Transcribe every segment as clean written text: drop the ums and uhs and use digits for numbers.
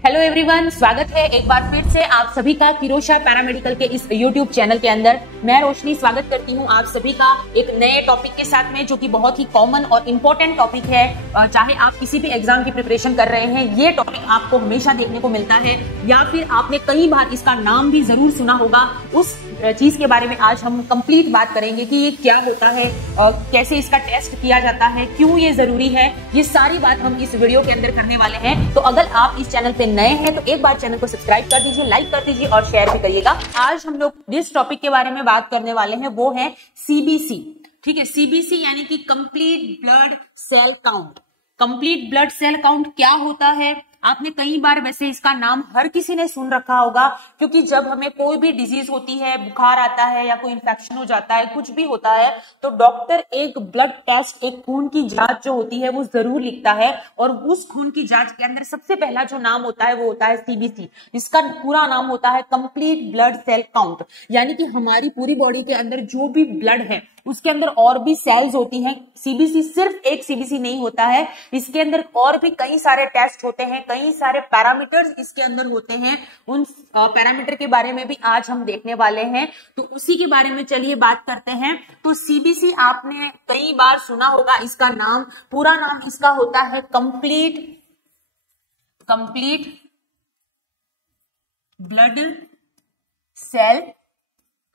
Hello everyone, स्वागत है एक बार फिर से आप सभी का किरोशा पैरामेडिकल के इस यूट्यूब चैनल के अंदर। मैं रोशनी स्वागत करती हूं आप सभी का एक नए टॉपिक के साथ में, जो कि बहुत ही कॉमन और इम्पोर्टेंट टॉपिक है। चाहे आप किसी भी एग्जाम की प्रिपरेशन कर रहे हैं, ये टॉपिक आपको हमेशा देखने को मिलता है या फिर आपने कई बार इसका नाम भी जरूर सुना होगा। उस चीज के बारे में आज हम कंप्लीट बात करेंगे कि ये क्या होता है और कैसे इसका टेस्ट किया जाता है, क्यों ये जरूरी है। ये सारी बात हम इस वीडियो के अंदर करने वाले हैं। तो अगर आप इस चैनल पे नए हैं तो एक बार चैनल को सब्सक्राइब कर दीजिए, लाइक कर दीजिए और शेयर भी करिएगा। आज हम लोग जिस टॉपिक के बारे में बात करने वाले हैं वो है सीबीसी। ठीक है, सीबीसी यानी कि complete blood cell count. Complete blood cell count क्या होता है? आपने कई बार वैसे इसका नाम हर किसी ने सुन रखा होगा, क्योंकि जब हमें कोई भी डिजीज होती है, बुखार आता है या कोई इन्फेक्शन हो जाता है, कुछ भी होता है, तो डॉक्टर एक ब्लड टेस्ट, एक खून की जांच जो होती है वो जरूर लिखता है। और उस खून की जांच के अंदर सबसे पहला जो नाम होता है वो होता है सीबीसी। इसका पूरा नाम होता है कंप्लीट ब्लड सेल काउंट। यानी कि हमारी पूरी बॉडी के अंदर जो भी ब्लड है उसके अंदर और भी सेल्स होती हैं। सीबीसी सिर्फ एक सीबीसी नहीं होता है, इसके अंदर और भी कई सारे टेस्ट होते हैं, कई सारे पैरामीटर्स इसके अंदर होते हैं। उन पैरामीटर के बारे में भी आज हम देखने वाले हैं, तो उसी के बारे में चलिए बात करते हैं। तो सीबीसी आपने कई बार सुना होगा, इसका नाम, पूरा नाम इसका होता है कंप्लीट ब्लड सेल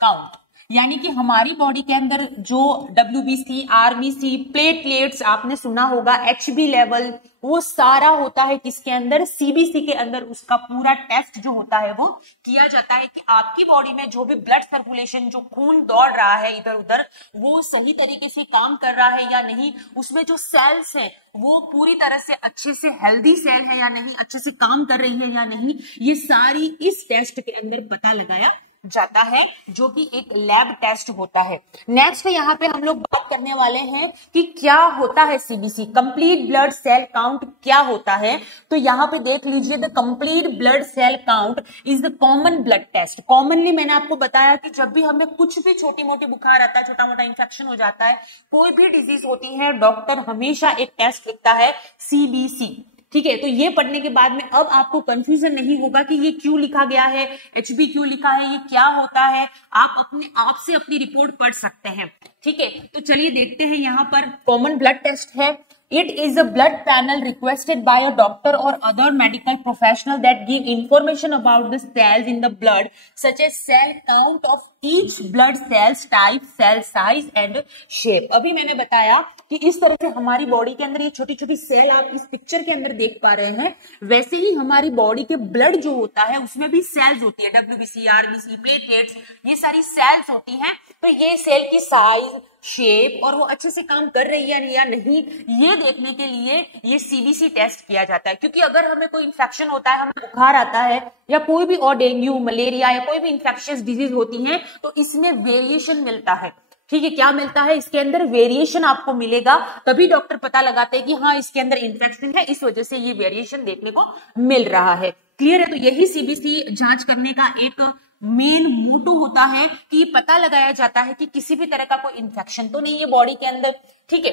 काउंट। यानी कि हमारी बॉडी के अंदर जो डब्ल्यूबीसी, आरबीसी, प्लेटलेट्स आपने सुना होगा, एचबी लेवल, वो सारा होता है किसके अंदर? सीबीसी के अंदर। उसका पूरा टेस्ट जो होता है वो किया जाता है कि आपकी बॉडी में जो भी ब्लड सर्कुलेशन, जो खून दौड़ रहा है इधर उधर, वो सही तरीके से काम कर रहा है या नहीं, उसमें जो सेल्स है वो पूरी तरह से अच्छे से हेल्दी सेल है या नहीं, अच्छे से काम कर रही है या नहीं, ये सारी इस टेस्ट के अंदर पता लगाया जाता है, जो कि एक लैब टेस्ट होता है। नेक्स्ट यहाँ पे हम लोग बात करने वाले हैं कि क्या होता है CBC, complete blood cell count क्या होता है। तो यहाँ पे देख लीजिए, the complete blood cell count is the common blood test. Commonly मैंने आपको बताया कि जब भी हमें कुछ भी छोटी मोटी बुखार आता है, छोटा मोटा इंफेक्शन हो जाता है, कोई भी डिजीज होती है, डॉक्टर हमेशा एक टेस्ट लिखता है सीबीसी। ठीक है, तो ये पढ़ने के बाद में अब आपको कंफ्यूजन नहीं होगा कि ये क्यों लिखा गया है, एचबी क्यों लिखा है, ये क्या होता है। आप अपने आप से अपनी रिपोर्ट पढ़ सकते हैं। ठीक है, तो चलिए देखते हैं। यहाँ पर कॉमन ब्लड टेस्ट है। It is a blood panel requested by a doctor or other medical professional that give information about the cells in the blood, such as cell count of each blood cells, type, cell size and shape। अभी मैंने बताया कि इस तरह से हमारी body के अंदर ये छोटी छोटी सेल आप इस पिक्चर के अंदर देख पा रहे हैं, वैसे ही हमारी बॉडी के ब्लड जो होता है उसमें भी सेल्स होती है, डब्ल्यूबीसी, आरबीसी, प्लेटलेट्स, ये सारी सेल्स होती हैं। तो ये सेल की साइज, शेप और वो अच्छे से काम कर रही है या नहीं, ये देखने के लिए ये सीबीसी टेस्ट किया जाता है। क्योंकि अगर हमें कोई इन्फेक्शन होता है, हमें बुखार आता है या कोई भी और डेंगू, मलेरिया या कोई भी इन्फेक्शियस डिजीज होती है, तो इसमें वेरिएशन मिलता है। ठीक है, क्या मिलता है? इसके अंदर वेरिएशन आपको मिलेगा, तभी डॉक्टर पता लगाते हैं कि हाँ इसके अंदर इन्फेक्शन है, इस वजह से ये वेरिएशन देखने को मिल रहा है। क्लियर है? तो यही सीबीसी जांच करने का एक मेन मोटो होता है कि पता लगाया जाता है कि किसी भी तरह का कोई इन्फेक्शन तो नहीं है बॉडी के अंदर। ठीक है,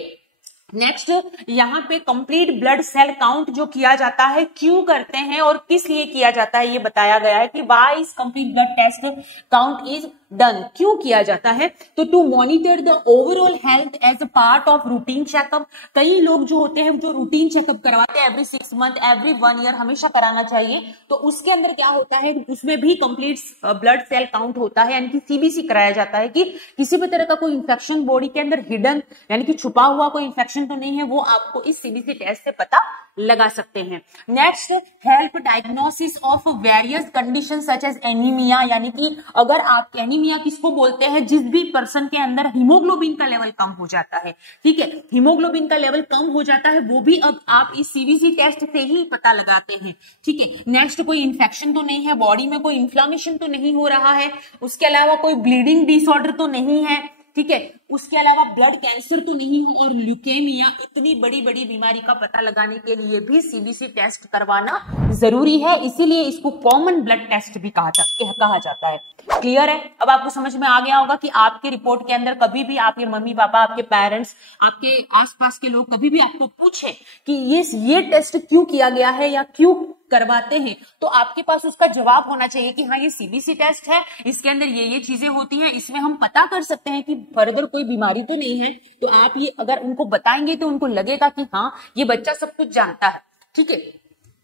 नेक्स्ट यहाँ पे कंप्लीट ब्लड सेल काउंट जो किया जाता है, क्यों करते हैं और किस लिए किया जाता है, ये बताया गया है कि why is complete blood test count is done, क्यों किया जाता है। तो to monitor the overall health as a part of routine checkup. कई लोग जो होते हैं जो रूटीन चेकअप करवाते हैं, एवरी 6 मंथ, एवरी 1 ईयर, हमेशा कराना चाहिए। तो उसके अंदर क्या होता है, उसमें भी कंप्लीट ब्लड सेल काउंट होता है, यानी कि सीबीसी कराया जाता है कि किसी भी तरह का कोई इंफेक्शन बॉडी के अंदर हिडन यानी कि छुपा हुआ कोई इंफेक्शन तो नहीं है, वो आपको इस सीबीसी टेस्ट से पता लगा सकते हैं। Next, help diagnosis of various condition such as anaemia. यानी कि अगर आप, एनीमिया किसको बोलते हैं? जिस भी पर्सन के अंदर हीमोग्लोबिन का लेवल कम हो जाता है। ठीक है, हीमोग्लोबिन का लेवल कम हो जाता है, वो भी अब आप इस सीबीसी टेस्ट से ही पता लगाते हैं। ठीक है, नेक्स्ट, कोई इन्फेक्शन तो नहीं है बॉडी में, कोई इन्फ्लामेशन तो नहीं हो रहा है, उसके अलावा कोई ब्लीडिंग डिसऑर्डर तो नहीं है। ठीक है, उसके अलावा ब्लड कैंसर तो नहीं हो और ल्यूकेमिया, इतनी बड़ी बड़ी बीमारी का पता लगाने के लिए भी सीबीसी टेस्ट करवाना जरूरी है, इसीलिए इसको कॉमन ब्लड टेस्ट भी कहा जाता है। क्लियर है? अब आपको समझ में आ गया होगा कि आपके रिपोर्ट के अंदर कभी भी आपके मम्मी पापा, आपके पेरेंट्स, आपके आसपास के लोग कभी भी आपको पूछे कि ये टेस्ट क्यों किया गया है या क्यों करवाते हैं, तो आपके पास उसका जवाब होना चाहिए कि हाँ ये सीबीसी टेस्ट है, इसके अंदर ये चीजें होती हैं, इसमें हम पता कर सकते हैं कि फर्दर कोई बीमारी तो नहीं है। तो आप ये अगर उनको बताएंगे तो उनको लगेगा कि हाँ ये बच्चा सब कुछ जानता है। ठीक है,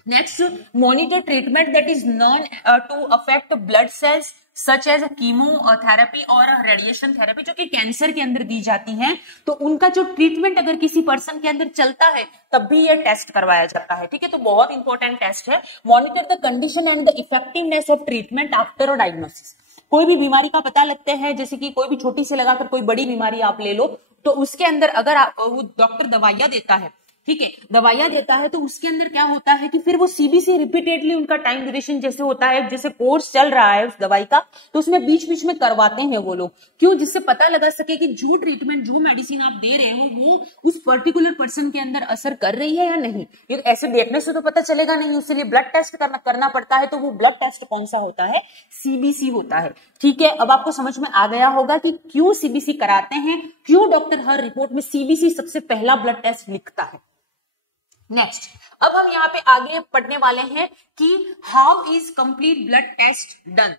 next, monitor treatment that is known to affect blood cells such as chemotherapy और रेडिएशन थेरेपी, जो कि कैंसर के अंदर दी जाती हैं। तो उनका जो ट्रीटमेंट अगर किसी पर्सन के अंदर चलता है तब भी ये टेस्ट करवाया जाता है। ठीक है, तो बहुत इंपॉर्टेंट टेस्ट है। Monitor the condition and the effectiveness of treatment after diagnosis. कोई भी बीमारी का पता लगता है, जैसे कि कोई भी छोटी से लगाकर कोई बड़ी बीमारी आप ले लो, तो उसके अंदर अगर वो डॉक्टर दवाइयां देता है, ठीक है, दवाइयां देता है, तो उसके अंदर क्या होता है कि फिर वो सीबीसी रिपीटेडली उनका टाइम ड्यूरेशन जैसे होता है, जैसे कोर्स चल रहा है उस दवाई का, तो उसमें बीच बीच में करवाते हैं वो लोग। क्यों? जिससे पता लगा सके कि जो ट्रीटमेंट, जो मेडिसिन आप दे रहे हो वो उस पर्टिकुलर पर्सन के अंदर असर कर रही है या नहीं। ये ऐसे देखने से तो पता चलेगा नहीं, उसके लिए ब्लड टेस्ट करना पड़ता है। तो वो ब्लड टेस्ट कौन सा होता है? सीबीसी होता है। ठीक है, अब आपको समझ में आ गया होगा कि क्यों सीबीसी कराते हैं, क्यों डॉक्टर हर रिपोर्ट में सीबीसी सबसे पहला ब्लड टेस्ट लिखता है। नेक्स्ट, अब हम यहाँ पे आगे पढ़ने वाले हैं कि how is complete blood test done,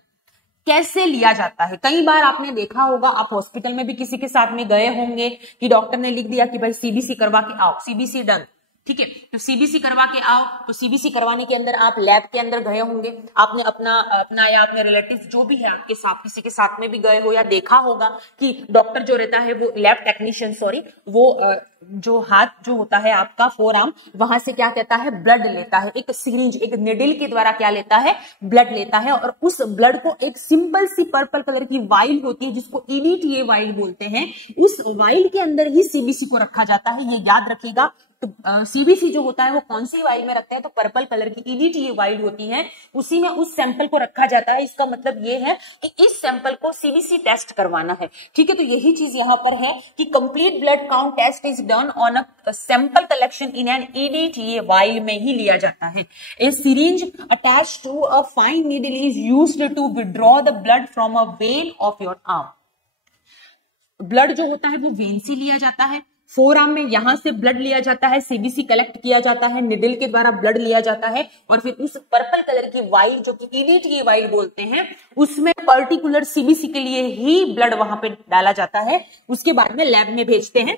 कैसे लिया जाता है। कई बार आपने देखा होगा, आप हॉस्पिटल में भी किसी के साथ में गए होंगे कि डॉक्टर ने लिख दिया कि भाई सीबीसी करवा के आओ, सीबीसी डन। ठीक है, तो सीबीसी करवा के आओ, तो सीबीसी करवाने के अंदर आप लैब के अंदर गए होंगे, आपने अपना या अपने रिलेटिव जो भी है आपके साथ, किसी के साथ में भी गए हो या देखा होगा कि डॉक्टर जो रहता है वो लैब टेक्नीशियन, वो जो हाथ जो होता है आपका फोर आर्म, वहां से क्या कहता है, ब्लड लेता है, एक सिरिंज, एक निडल के द्वारा क्या लेता है, ब्लड लेता है, और उस ब्लड को एक सिंपल सी पर्पल कलर की वाइल होती है जिसको EDTA वाइल बोलते हैं, उस वाइल के अंदर ही सीबीसी को रखा जाता है। ये याद रखिएगा। तो सीबीसी जो होता है वो कौन सी वाइल में रखते हैं, तो पर्पल कलर की EDTA वाइल होती है, उसी में उस सैंपल को रखा जाता है। इसका मतलब ये है कि इस सैंपल को सीबीसी टेस्ट करवाना है। ठीक है, तो यही चीज यहाँ पर है कि complete blood count test is done on a sample collection in an EDTA vial में ही लिया जाता है। A syringe attached to a fine needle is used to withdraw the blood from a vein of your arm. Blood जो होता है वो when से लिया जाता है, फोर आर्म में यहां से ब्लड लिया जाता है, सीबीसी कलेक्ट किया जाता है, निडल के द्वारा ब्लड लिया जाता है, और फिर उस पर्पल कलर की वाइल जो कि EDTA वाइल बोलते हैं, उसमें पर्टिकुलर सीबीसी के लिए ही ब्लड वहां पे डाला जाता है। उसके बाद में लैब में भेजते हैं।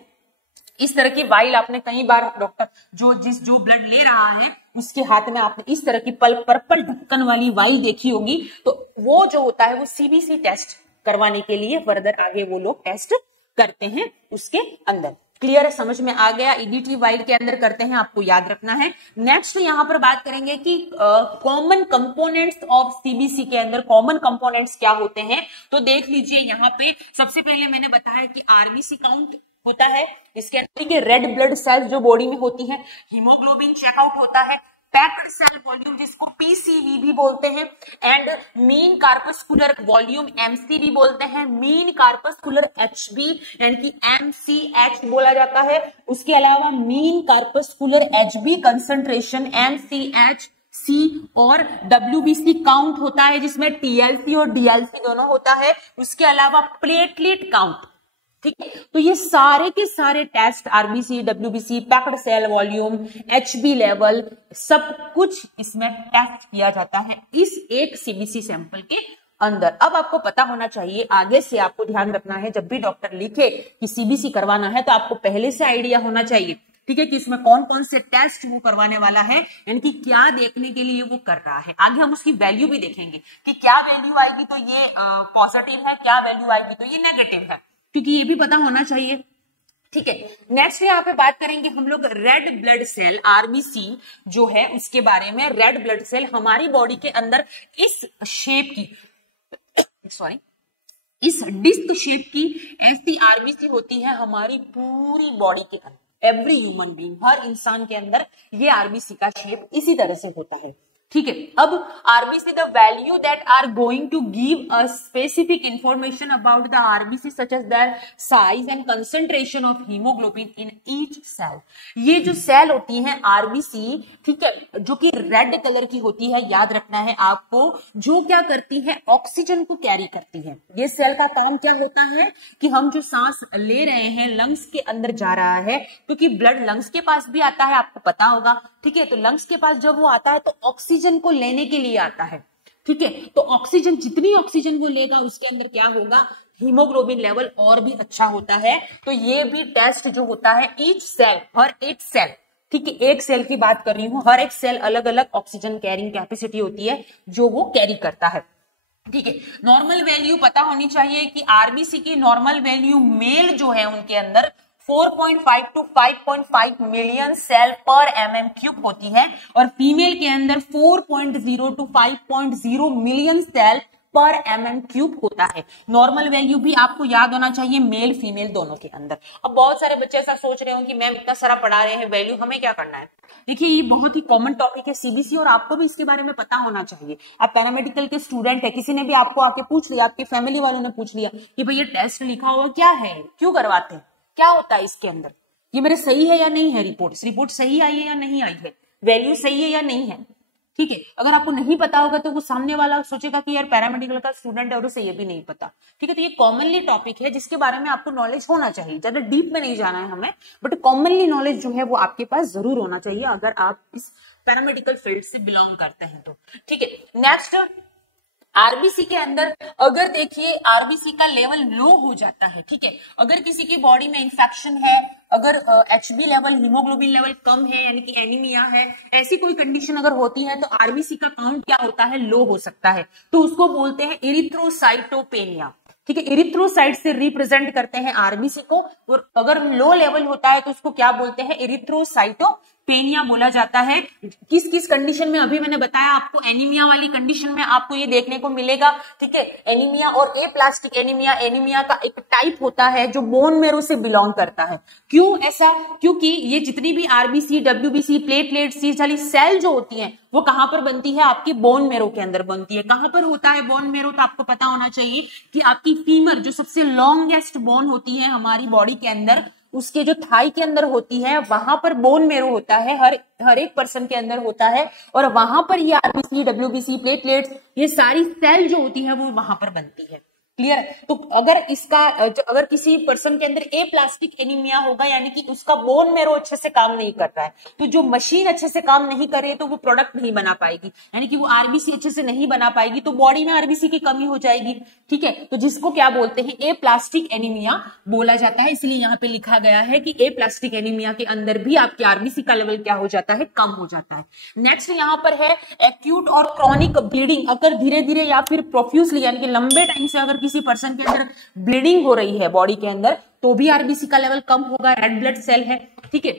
इस तरह की वाइल आपने कई बार डॉक्टर जो ब्लड ले रहा है उसके हाथ में आपने इस तरह की पर्पल ढक्कन वाली वाइल देखी होगी, तो वो जो होता है वो सीबीसी टेस्ट करवाने के लिए फर्दर आगे वो लोग टेस्ट करते हैं उसके अंदर। क्लियर है? समझ में आ गया? EDTA वाइल के अंदर करते हैं, आपको याद रखना है। नेक्स्ट यहाँ पर बात करेंगे कि कॉमन कंपोनेंट्स ऑफ सीबीसी के अंदर कॉमन कंपोनेंट्स क्या होते हैं। तो देख लीजिए, यहाँ पे सबसे पहले मैंने बताया कि RBC काउंट होता है, इसके अंदर रेड ब्लड सेल्स जो बॉडी में होती है, हीमोग्लोबिन चेकआउट होता है, पैक्ड सेल वॉल्यूम जिसको PCV भी बोलते हैं, and mean corpuscular volume MCV बोलते हैं, मीन कार्पस्कुलर HB यानी कि MCH बोला जाता है। उसके अलावा mean corpuscular HB concentration MCHC और WBC काउंट होता है जिसमें TLC और DLC दोनों होता है। उसके अलावा प्लेटलेट काउंट। ठीक है, तो ये सारे के सारे test RBC, WBC, packed cell volume, HB level, सब कुछ इसमें टेस्ट किया जाता है इस एक सीबीसी सैंपल के अंदर। अब आपको पता होना चाहिए, आगे से आपको ध्यान रखना है, जब भी डॉक्टर लिखे कि सीबीसी करवाना है तो आपको पहले से आइडिया होना चाहिए, ठीक है, कि इसमें कौन कौन से टेस्ट वो करवाने वाला है, यानी कि क्या देखने के लिए वो कर रहा है। आगे हम उसकी वैल्यू भी देखेंगे कि क्या वैल्यू आएगी तो ये पॉजिटिव है, क्या वैल्यू आएगी तो ये नेगेटिव है, क्योंकि ये भी पता होना चाहिए। ठीक है, नेक्स्ट यहाँ पे बात करेंगे हम लोग रेड ब्लड सेल RBC जो है उसके बारे में। रेड ब्लड सेल हमारी बॉडी के अंदर इस शेप की इस डिस्क शेप की ऐसी RBC होती है हमारी पूरी बॉडी के अंदर। एवरी ह्यूमन बीइंग, हर इंसान के अंदर ये RBC का शेप इसी तरह से होता है। ठीक है, अब RBC the value that are going to give us specific information about the RBC such as their size and concentration of hemoglobin in each cell. ये जो सेल होती है RBC, ठीक है, जो कि रेड कलर की होती है, याद रखना है आपको, जो क्या करती है, ऑक्सीजन को कैरी करती है। ये सेल का काम क्या होता है कि हम जो सांस ले रहे हैं लंग्स के अंदर जा रहा है, क्योंकि ब्लड लंग्स के पास भी आता है, आपको पता होगा, ठीक है। तो लंग्स के पास जब वो आता है तो ऑक्सीजन को लेने के लिए आता है, ठीक है। तो ऑक्सीजन, जितनी ऑक्सीजन वो लेगा उसके अंदर क्या होगा, हीमोग्लोबिन लेवल और भी अच्छा होता है। तो ये भी टेस्ट जो होता है, ईच सेल, हर एक सेल, ठीक है, एक सेल की बात कर रही हूं, हर एक सेल अलग अलग ऑक्सीजन कैरिंग कैपेसिटी होती है जो वो कैरी करता है, ठीक है। नॉर्मल वैल्यू पता होनी चाहिए कि आरबीसी की नॉर्मल वैल्यू मेल जो है उनके अंदर 4.5 टू 5.5 मिलियन सेल पर mm क्यूब होती है, और फीमेल के अंदर 4.0 टू 5.0 मिलियन सेल पर mm क्यूब होता है। नॉर्मल वैल्यू भी आपको याद होना चाहिए मेल फीमेल दोनों के अंदर। अब बहुत सारे बच्चे ऐसा सोच रहे हो कि मैम इतना सारा पढ़ा रहे हैं, वैल्यू हमें क्या करना है। देखिए ये बहुत ही कॉमन टॉपिक है सीबीसी, और आपको भी इसके बारे में पता होना चाहिए। आप पैरामेडिकल के स्टूडेंट है, किसी ने भी आपको आके पूछ लिया, आपकी फैमिली वालों ने पूछ लिया कि भाई ये टेस्ट लिखा हुआ क्या है, क्यों करवाते हैं, क्या होता है इसके अंदर, ये मेरे सही है या नहीं है, रिपोर्ट सही आई है या नहीं आई है, वैल्यू सही है या नहीं है, ठीक है। अगर आपको नहीं पता होगा तो वो सामने वाला सोचेगा कि यार पैरामेडिकल का स्टूडेंट है और उसे ये भी नहीं पता, ठीक है। तो ये कॉमनली टॉपिक है जिसके बारे में आपको नॉलेज होना चाहिए, ज्यादा डीप में नहीं जाना है हमें, बट कॉमनली नॉलेज जो है वो आपके पास जरूर होना चाहिए अगर आप इस पैरामेडिकल फील्ड से बिलोंग करते हैं तो, ठीक है। नेक्स्ट, आरबीसी के अंदर अगर देखिए आरबीसी का लेवल लो हो जाता है, ठीक है, अगर किसी की बॉडी में इंफेक्शन है, अगर एचबी लेवल, हीमोग्लोबिन लेवल कम है, यानी कि एनीमिया है, ऐसी कोई कंडीशन अगर होती है तो आरबीसी का काउंट क्या होता है, लो हो सकता है। तो उसको बोलते हैं इरिथ्रोसाइटोपेनिया, ठीक है। इरिथ्रोसाइट से रिप्रेजेंट करते हैं आरबीसी को, और अगर लो लेवल होता है तो उसको क्या बोलते हैं, इरिथ्रोसाइटोपेनिया बोला जाता है। किस किस कंडीशन में, अभी मैंने बताया आपको, एनीमिया वाली कंडीशन में आपको ये देखने को मिलेगा, ठीक है। एनीमिया और एप्लास्टिक एनीमिया, एनीमिया का एक टाइप होता है जो बोन मैरो से बिलोंग करता है। क्यों ऐसा, क्योंकि ये जितनी भी आरबीसी, डब्ल्यूबीसी, प्लेटलेट, सीज वाली सेल जो होती है वो कहां पर बनती है, आपकी बोन मैरो के अंदर बनती है। कहां पर होता है बोन मैरो, तो आपको पता होना चाहिए कि आपकी फीमर जो सबसे लॉन्गेस्ट बोन होती है हमारी बॉडी के अंदर, उसके जो थाई के अंदर होती है वहां पर बोन मैरो होता है, हर एक पर्सन के अंदर होता है, और वहां पर ये आरबीसी, डब्ल्यूबीसी, प्लेटलेट्स, ये सारी सेल जो होती है वो वहां पर बनती है। क्लियर है। तो अगर किसी पर्सन के अंदर एप्लास्टिक एनीमिया होगा, यानी कि उसका बोन मैरो अच्छे से काम नहीं कर रहा है, तो जो मशीन अच्छे से काम नहीं कर रही है तो वो प्रोडक्ट नहीं बना पाएगी, यानी कि वो आरबीसी अच्छे से नहीं बना पाएगी, तो बॉडी में आरबीसी की कमी हो जाएगी, ठीक है। तो जिसको क्या बोलते हैं, एप्लास्टिक एनीमिया बोला जाता है। इसलिए यहाँ पे लिखा गया है कि एप्लास्टिक एनीमिया के अंदर भी आपके आरबीसी का लेवल क्या हो जाता है, कम हो जाता है। नेक्स्ट यहाँ पर है एक्यूट और क्रॉनिक ब्लीडिंग। अगर धीरे धीरे या फिर प्रोफ्यूसली, यानी कि लंबे टाइम से अगर किसी पर्सन के अंदर ब्लीडिंग हो रही है बॉडी के अंदर, तो भी आरबीसी का लेवल कम होगा, रेड ब्लड सेल है, ठीक है।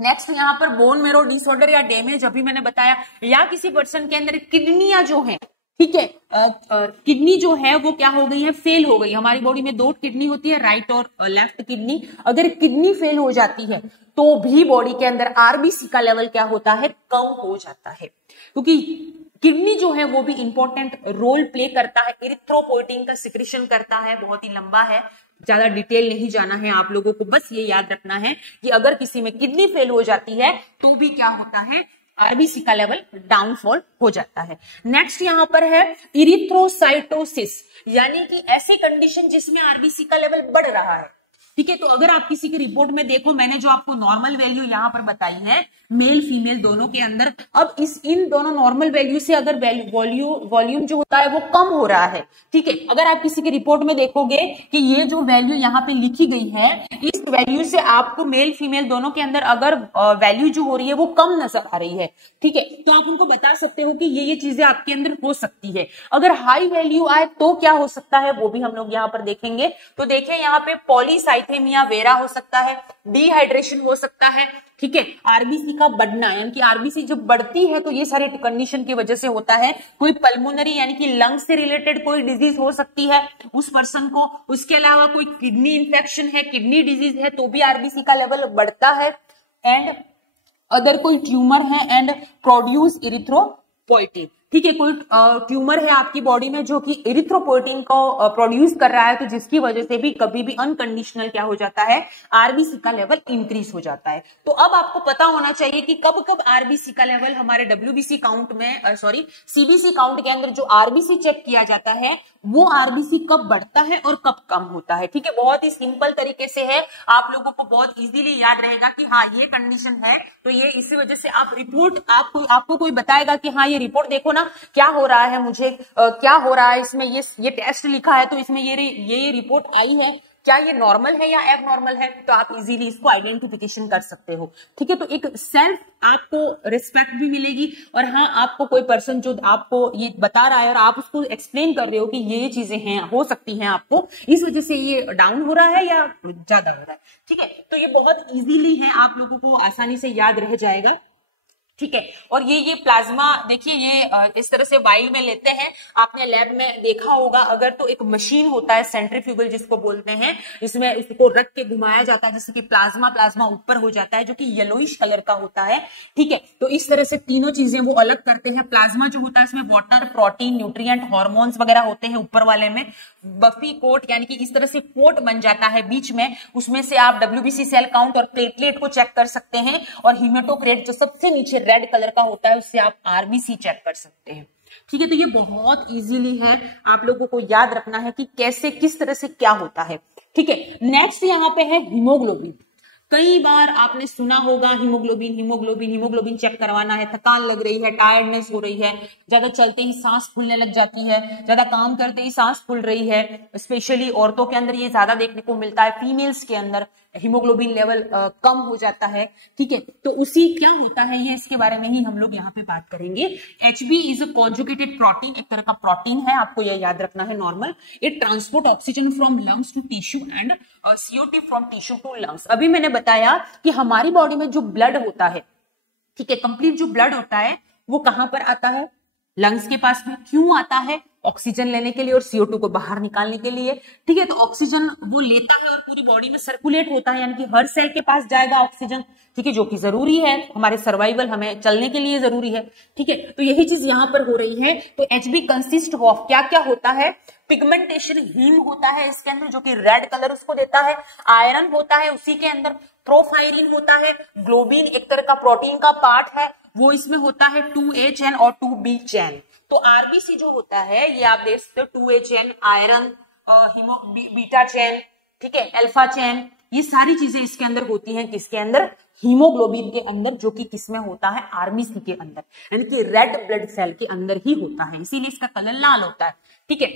नेक्स्ट यहाँ पर बोन मैरो डिसऑर्डर या डैमेज, अभी मैंने बताया, या किसी पर्सन के अंदर किडनियां जो है, ठीक है, किडनी जो है वो क्या हो गई है, फेल हो गई। हमारी बॉडी में 2 किडनी होती है, राइट और लेफ्ट किडनी। अगर किडनी फेल हो जाती है तो भी बॉडी के अंदर आरबीसी का लेवल क्या होता है, कम हो जाता है, क्योंकि किडनी जो है वो भी इंपॉर्टेंट रोल प्ले करता है, इरिथ्रोपोइटिन का सिक्रेशन करता है, बहुत ही लंबा है, ज्यादा डिटेल नहीं जाना है आप लोगों को, बस ये याद रखना है कि अगर किसी में किडनी फेल हो जाती है तो भी क्या होता है, आरबीसी का लेवल डाउनफॉल हो जाता है। नेक्स्ट यहाँ पर है इरिथ्रोसाइटोसिस, यानी कि ऐसी कंडीशन जिसमें आरबीसी का लेवल बढ़ रहा है, ठीक है। तो अगर आप किसी की रिपोर्ट में देखो, मैंने जो आपको नॉर्मल वैल्यू यहाँ पर बताई है मेल फीमेल दोनों के अंदर, अब इन दोनों नॉर्मल वैल्यू से अगर वॉल्यूम जो होता है वो कम हो रहा है, ठीक है। अगर आप किसी की रिपोर्ट में देखोगे कि ये जो वैल्यू यहाँ पे लिखी गई है, इस वैल्यू से आपको मेल फीमेल दोनों के अंदर अगर वैल्यू जो हो रही है वो कम नजर आ रही है, ठीक है, तो आप उनको बता सकते हो कि ये चीजें आपके अंदर हो सकती है। अगर हाई वैल्यू आए तो क्या हो सकता है, वो भी हम लोग यहाँ पर देखेंगे। तो देखें यहाँ पे पॉलीसाइथेमिया वेरा हो सकता है, डिहाइड्रेशन हो सकता है, ठीक है। आरबीसी का बढ़ना, यानी कि आरबीसी जब बढ़ती है तो ये सारे कंडीशन की वजह से होता है। कोई पल्मोनरी यानी कि लंग्स से रिलेटेड कोई डिजीज हो सकती है उस पर्सन को, उसके अलावा कोई किडनी इंफेक्शन है, किडनी डिजीज है, तो भी आरबीसी का लेवल बढ़ता है, एंड अदर कोई ट्यूमर है एंड प्रोड्यूस इरिथ्रोपोइटिन, ठीक है, कोई ट्यूमर है आपकी बॉडी में जो कि इरिथ्रोपोइटिन को प्रोड्यूस कर रहा है, तो जिसकी वजह से भी कभी भी अनकंडीशनल क्या हो जाता है, आरबीसी का लेवल इंक्रीज हो जाता है। तो अब आपको पता होना चाहिए कि कब कब आरबीसी का लेवल हमारे डब्ल्यूबीसी काउंट में सीबीसी काउंट के अंदर जो आरबीसी चेक किया जाता है वो आरबीसी कब बढ़ता है और कब कम होता है। ठीक है, बहुत ही सिंपल तरीके से है, आप लोगों को बहुत इजीली याद रहेगा कि हाँ ये कंडीशन है, तो ये इसी वजह से आप रिपोर्ट आपको कोई बताएगा कि हाँ ये रिपोर्ट देखो ना क्या हो रहा है, मुझे क्या हो रहा है, इसमें ये टेस्ट लिखा है तो इसमें ये रिपोर्ट आई है, क्या ये नॉर्मल है या एब नॉर्मल है, तो आप इजीली इसको आइडेंटिफिकेशन कर सकते हो। ठीक है, तो एक सेल्फ आपको रिस्पेक्ट भी मिलेगी, और हाँ आपको कोई पर्सन जो आपको ये बता रहा है और आप उसको एक्सप्लेन कर रहे हो कि ये चीजें हैं, हो सकती हैं आपको, इस वजह से ये डाउन हो रहा है या ज्यादा हो रहा है। ठीक है, तो ये बहुत इजीली है, आप लोगों को आसानी से याद रह जाएगा। ठीक है, और ये प्लाज्मा देखिए, ये इस तरह से वाइल में लेते हैं, आपने लैब में देखा होगा अगर, तो एक मशीन होता है सेंट्रीफ्यूगल जिसको बोलते हैं, इसमें उसको रख के घुमाया जाता है जिससे कि प्लाज्मा ऊपर हो जाता है जो कि येलोइश कलर का होता है। ठीक है, तो इस तरह से तीनों चीजें वो अलग करते हैं। प्लाज्मा जो होता है इसमें वाटर, प्रोटीन, न्यूट्रिएंट, हार्मोन्स वगैरह होते हैं ऊपर वाले में, बफी कोट यानी कि इस तरह से कोट बन जाता है बीच में, उसमें से आप डब्ल्यूबीसी सेल काउंट और प्लेटलेट को चेक कर सकते हैं, और हीमेटोक्रेट जो सबसे नीचे रेड कलर का होता है उससे आप आरबीसी चेक कर सकते हैं। ठीक है, तो ये बहुत इजीली है, आप लोगों को याद रखना है कि कैसे किस तरह से क्या होता है। ठीक है, नेक्स्ट यहाँ पे है हीमोग्लोबिन। कई बार आपने सुना होगा हीमोग्लोबिन चेक करवाना है, थकान लग रही है, टायर्डनेस हो रही है, ज्यादा चलते ही सांस फूलने लग जाती है, ज्यादा काम करते ही सांस फूल रही है, स्पेशली औरतों के अंदर ये ज्यादा देखने को मिलता है, फीमेल्स के अंदर हीमोग्लोबिन लेवल कम हो जाता है। ठीक है, तो उसी क्या होता है ये, इसके बारे में ही हम लोग यहाँ पे बात करेंगे। HB is a conjugated protein, एक तरह का प्रोटीन है, आपको ये याद रखना है normal. It transport oxygen from lungs to tissue and CO2 from tissue to lungs. अभी मैंने बताया कि हमारी बॉडी में जो ब्लड होता है, ठीक है, कंप्लीट जो ब्लड होता है वो कहां पर आता है, लंग्स के पास में। क्यों आता है, ऑक्सीजन लेने के लिए और CO2 को बाहर निकालने के लिए। ठीक है, तो ऑक्सीजन वो लेता है और पूरी बॉडी में सर्कुलेट होता है, यानी कि हर सेल के पास जाएगा ऑक्सीजन। ठीक है, जो कि जरूरी है हमारे सर्वाइवल, हमें चलने के लिए जरूरी है। ठीक है, तो यही चीज यहाँ पर हो रही है। तो HB कंसिस्ट ऑफ क्या क्या होता है, पिगमेंटेशन हीम होता है इसके अंदर जो कि रेड कलर उसको देता है, आयरन होता है उसी के अंदर, प्रोफायरिन होता है, ग्लोबिन एक तरह का प्रोटीन का पार्ट है वो इसमें होता है, 2A चैन और 2B चैन। तो आरबीसी जो होता है ये आप देख सकते हो 2A चैन, आयरन, बीटा चैन, ठीक है, अल्फा चैन, ये सारी चीजें इसके अंदर होती हैं, किसके अंदर, हीमोग्लोबिन के अंदर, जो कि किसमें होता है, आरबीसी के अंदर, यानी कि रेड ब्लड सेल के अंदर ही होता है, इसीलिए इसका कलर लाल होता है। ठीक है,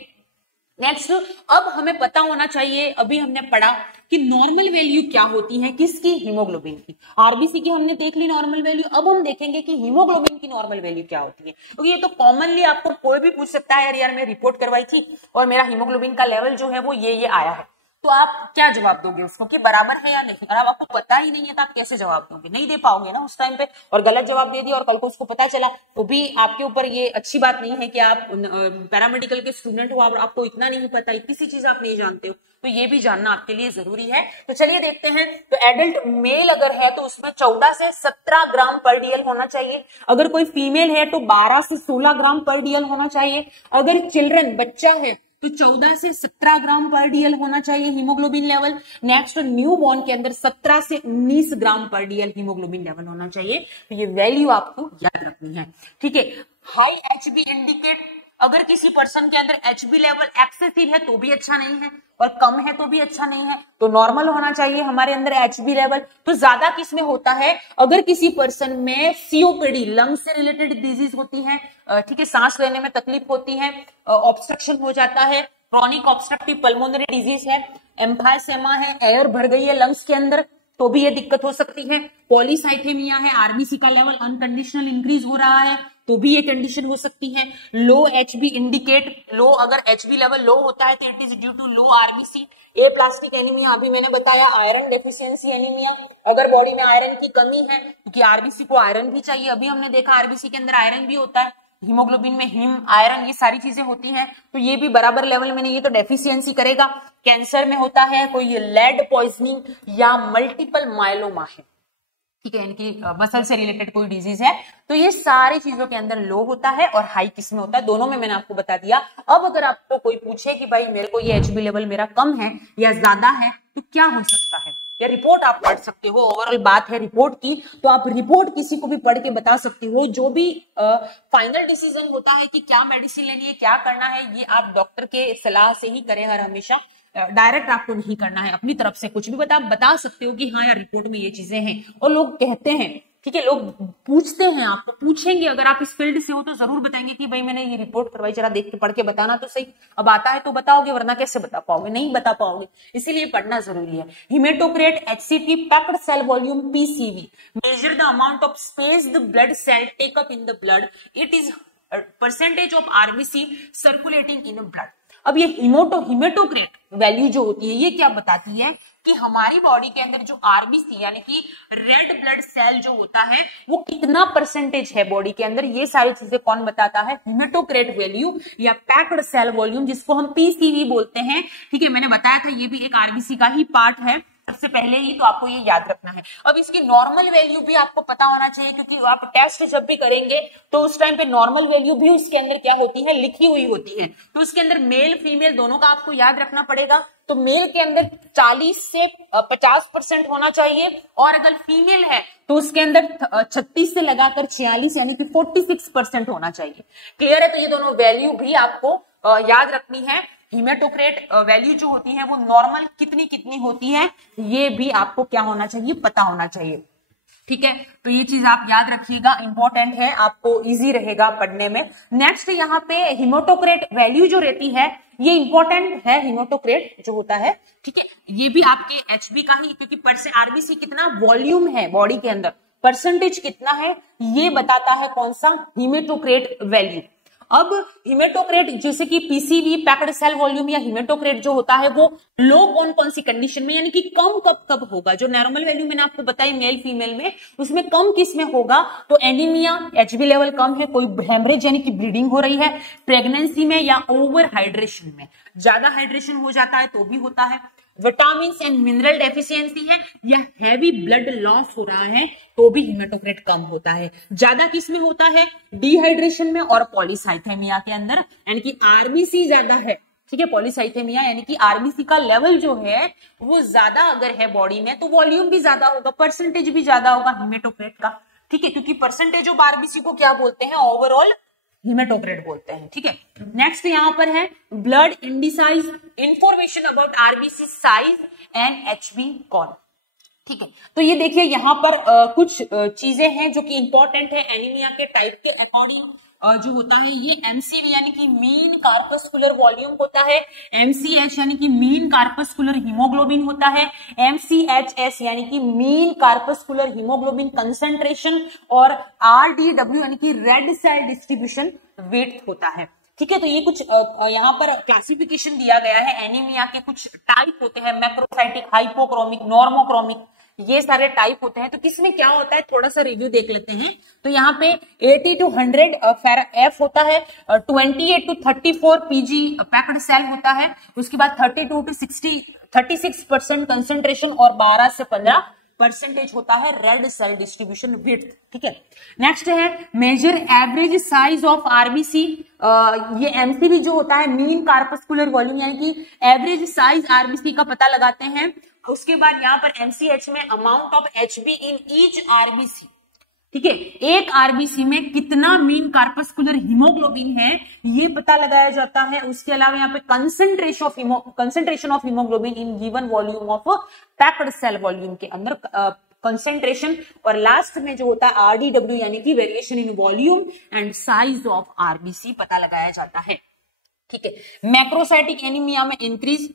नेक्स्ट अब हमें पता होना चाहिए, अभी हमने पढ़ा कि नॉर्मल वैल्यू क्या होती है, किसकी, हीमोग्लोबिन की। आरबीसी की हमने देख ली नॉर्मल वैल्यू, अब हम देखेंगे कि हीमोग्लोबिन की नॉर्मल वैल्यू क्या होती है, क्योंकि ये तो कॉमनली आपको कोई भी पूछ सकता है, यार मैं रिपोर्ट करवाई थी और मेरा हीमोग्लोबिन का लेवल जो है वो ये आया है, तो आप क्या जवाब दोगे उसको कि बराबर है या नहीं। और अब आपको पता ही नहीं है तो आप कैसे जवाब दोगे, नहीं दे पाओगे ना उस टाइम पे, और गलत जवाब दे दिया और कल को उसको पता चला तो भी आपके ऊपर ये अच्छी बात नहीं है कि आप पैरामेडिकल के स्टूडेंट हो, आपको इतना नहीं पता, इतनी सी चीज आप नहीं जानते हो, तो ये भी जानना आपके लिए जरूरी है। तो चलिए देखते हैं, तो एडल्ट मेल अगर है तो उसमें 14 से 17 ग्राम पर DL होना चाहिए, अगर कोई फीमेल है तो 12 से 16 ग्राम पर DL होना चाहिए, अगर चिल्ड्रन बच्चा है तो 14 से 17 ग्राम पर DL होना चाहिए haemoglobin level. Next new born के अंदर 17 से 19 ग्राम पर DL हीमोग्लोबिन लेवल होना चाहिए, तो ये वैल्यू आपको याद रखनी है। ठीक है, हाई HB इंडिकेट, अगर किसी पर्सन के अंदर HB लेवल एक्सेसिव है तो भी अच्छा नहीं है और कम है तो भी अच्छा नहीं है, तो नॉर्मल होना चाहिए हमारे अंदर HB लेवल। तो ज्यादा किसमें होता है, अगर किसी पर्सन में COPD लंग से रिलेटेड डिजीज होती है, ठीक है, सांस लेने में तकलीफ होती है, ऑब्स्ट्रक्शन हो जाता है, क्रॉनिक ऑब्स्ट्रक्टिव पल्मोनरी डिजीज है, एम्फाइसेमा है, एयर भर गई है लंग्स के अंदर तो भी ये दिक्कत हो सकती है, पॉलीसाइथेमिया है, आरबीसी का लेवल अनकंडीशनल इंक्रीज हो रहा है तो भी ये कंडीशन हो सकती है। लो HB इंडिकेट, लो अगर HB लेवल लो होता है तो it is due to low RBC. Aplastic anaemia, अभी मैंने बताया आयरन डेफिशिएंसी एनीमिया, अगर बॉडी में आयरन की कमी है, क्योंकि आरबीसी को आयरन भी चाहिए, अभी हमने देखा आरबीसी के अंदर आयरन भी होता है, हीमोग्लोबिन में हीम, आयरन, ये सारी चीजें होती हैं, तो ये भी बराबर लेवल में नहीं है तो डेफिशिएंसी करेगा। कैंसर में होता है कोई लेड पॉइजनिंग या मल्टीपल माइलोमा है, ठीक है, यानी कि मसल से रिलेटेड कोई डिजीज है तो ये सारी चीजों के अंदर लो होता है और हाई किस में होता है, दोनों में मैंने आपको बता दिया। अब अगर आपको कोई पूछे कि भाई मेरे को ये HB लेवल मेरा कम है या ज्यादा है तो क्या हो सकता है, या रिपोर्ट आप पढ़ सकते हो, ओवरऑल बात है रिपोर्ट की, तो आप रिपोर्ट किसी को भी पढ़ के बता सकते हो। जो भी फाइनल डिसीजन होता है कि क्या मेडिसिन लेनी है, क्या करना है, ये आप डॉक्टर के सलाह से ही करें हर हमेशा, डायरेक्ट आपको नहीं करना है। अपनी तरफ से कुछ भी बता सकते हो कि हाँ यार रिपोर्ट में ये चीजें हैं, और लोग कहते हैं, ठीक है, लोग पूछते हैं, आपको पूछेंगे, अगर आप इस फील्ड से हो तो जरूर बताएंगे कि भाई मैंने ये रिपोर्ट करवाई, जरा देख के पढ़ के बताना तो सही। अब आता है तो बताओगे, वरना कैसे बता पाओगे, नहीं बता पाओगे, इसीलिए पढ़ना जरूरी है। हिमेटोक्रेट, HCT, पैक्ड सेल वॉल्यूम, PCV, measure the amount of space the blood cell take up in the blood, it is percentage of RBC circulating in blood. अब ये हिमेटोक्रेट वैल्यू जो होती है ये क्या बताती है कि हमारी बॉडी के अंदर जो RBC यानी कि रेड ब्लड सेल जो होता है वो कितना परसेंटेज है बॉडी के अंदर, ये सारी चीजें कौन बताता है, हिमेटोक्रेट वैल्यू या पैक्ड सेल वॉल्यूम, जिसको हम PCV बोलते हैं। ठीक है, मैंने बताया था ये भी एक RBC का ही पार्ट है सबसे पहले ही, तो आपको ये याद रखना है। अब इसकी नॉर्मल वैल्यू भी आपको पता होना चाहिए, क्योंकि आप टेस्ट जब भी करेंगे तो उस टाइम पे नॉर्मल वैल्यू भी उसके अंदर क्या होती है, लिखी हुई होती है। तो उसके अंदर मेल फीमेल दोनों का आपको याद रखना पड़ेगा। तो मेल के अंदर 40 से 50% होना चाहिए, और अगर फीमेल है तो उसके अंदर 36 से लगाकर 46 यानी कि 46% होना चाहिए। क्लियर है? तो ये दोनों वैल्यू भी आपको याद रखनी है। हिमेटोक्रेट वैल्यू जो होती है वो नॉर्मल कितनी कितनी होती है, ये भी आपको क्या होना चाहिए, पता होना चाहिए। ठीक है, तो ये चीज आप याद रखिएगा, इंपॉर्टेंट है, आपको इजी रहेगा पढ़ने में। नेक्स्ट यहाँ पे हिमेटोक्रेट वैल्यू जो रहती है ये इंपॉर्टेंट है, हिमेटोक्रेट जो होता है, ठीक है, ये भी आपके HB का ही, क्योंकि RBC कितना वॉल्यूम है बॉडी के अंदर, परसेंटेज कितना है, ये बताता है कौन सा, हिमेटोक्रेट वैल्यू। अब हिमेटोक्रेट जैसे कि PCV पैक्ड सेल वॉल्यूम या हिमेटोक्रेट जो होता है वो लो कौन कौन सी कंडीशन में, यानी कि कम कब कब होगा, जो नॉर्मल वैल्यू मैंने आपको बताई मेल फीमेल में, उसमें कम किस में होगा, तो एनीमिया, HB लेवल कम है, कोई हेमरेज यानी कि ब्लीडिंग हो रही है, प्रेगनेंसी में, या ओवर हाइड्रेशन में, ज्यादा हाइड्रेशन हो जाता है तो भी होता है, विटामिन एंड मिनरल डेफिशिएंसी है, या हैवी ब्लड लॉस हो रहा है तो भी हिमेटोक्रेट कम होता है। ज्यादा किस में होता है, डिहाइड्रेशन में और पॉलीसाइथेमिया के अंदर, यानी कि RBC ज्यादा है, ठीक है, पॉलीसाइथेमिया यानी कि RBC का लेवल जो है वो ज्यादा अगर है बॉडी में तो वॉल्यूम भी ज्यादा होगा, परसेंटेज भी ज्यादा होगा हिमेटोक्रेट का। ठीक है, क्योंकि परसेंटेज ऑफ RBC को क्या बोलते हैं, ओवरऑल हिमेटोक्रेट बोलते हैं। ठीक है, नेक्स्ट यहां पर है blood indices, information about RBC size and HB कौन। ठीक है, तो ये देखिए यहाँ पर कुछ चीजें हैं जो कि इंपॉर्टेंट है एनीमिया के टाइप के अकॉर्डिंग। जो होता है ये MCV यानी कि मीन कार्पस्कुलर वॉल्यूम होता है, MCH यानी कि मीन कार्पस्कुलर हीमोग्लोबिन होता है, MCHS यानी कि मीन कार्पस्कुलर हीमोग्लोबिन कंसंट्रेशन, और RDW यानी कि रेड सेल डिस्ट्रीब्यूशन विड्थ होता है। ठीक है, तो ये कुछ यहाँ पर क्लासिफिकेशन दिया गया है, एनीमिया के कुछ टाइप होते हैं, मैक्रोसाइटिक, हाइपोक्रोमिक, नॉर्मोक्रोमिक, ये सारे टाइप होते हैं। तो किसमें क्या होता है थोड़ा सा रिव्यू देख लेते हैं। तो यहाँ पे 80 to 100 F होता है, 28 to 34 PG पैक्ड सेल होता है, उसके बाद 32 to 36% कंसेंट्रेशन और 12 से 15% होता है रेड सेल डिस्ट्रीब्यूशन विड्थ। ठीक है, नेक्स्ट है measure average size of RBC, ये MCV जो होता है मीन कार्पस्कुलर वॉल्यूम यानी कि एवरेज साइज RBC का पता लगाते हैं। उसके बाद यहाँ पर MCH में amount of HB in each RBC, ठीक है, एक RBC में कितना मीन कार्पस्कुलर हीमोग्लोबिन है ये पता लगाया जाता है। उसके अलावा यहाँ पे concentration of haemoglobin in given volume of packed cell volume के अंदर कंसेंट्रेशन, और लास्ट में जो होता है RDW यानी कि variation in volume and size of RBC पता लगाया जाता है। ठीक है, मैक्रोसाइटिक एनीमिया में इंक्रीज,